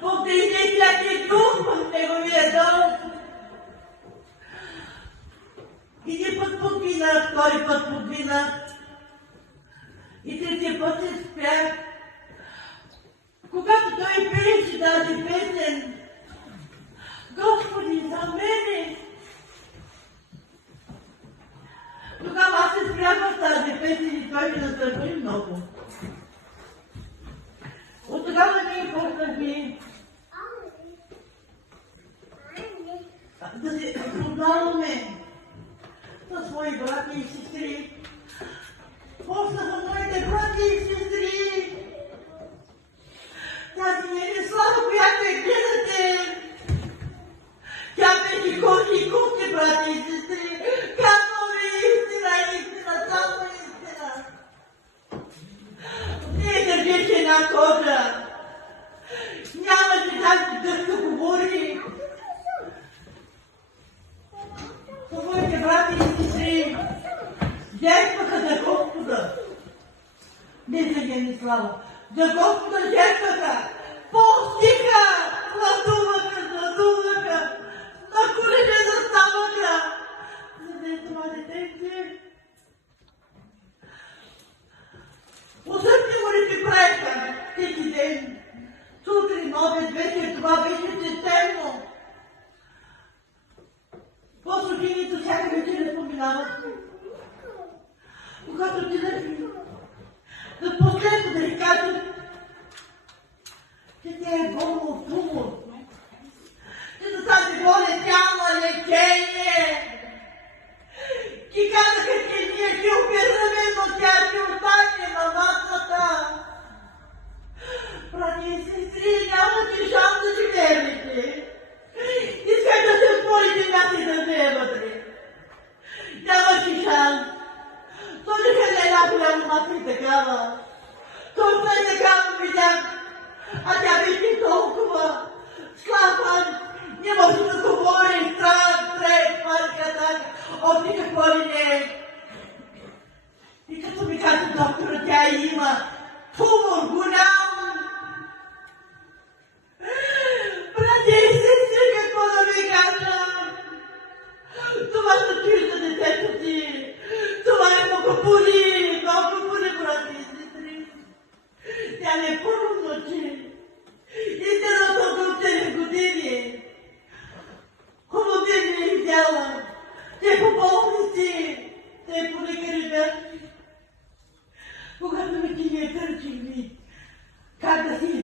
Повдигне всякий дух в неговия дом. Един път подмина, втори път подмина. И третия път се спря. Когато той пееше тази песен, Господи, за мене. Тогава аз се спрях в тази песен и той ми натърпи много. От тогава ние почнахме да се познаваме със свои брати и сестри. Почнаха моите брати и сестри. Тази Мирослава, която я гледате, тя беше кухи и кухи, брати и сестри. Казвам ви истина, само истина. Не държеше една кожа. Нямаше как да говори. Моите брати и сестри жертваха за Господа. Не за Мирослава. За Господа жертваха. Постиха, гладуваха, на колене заставаха. За да е това детенце. Усърдни молитви правиха всеки ден. Сутрин, обед, вечер, това беше системно. По-служението всяка вечер не споминават. Когато отидат за последно да ви кажат, че тя е болно от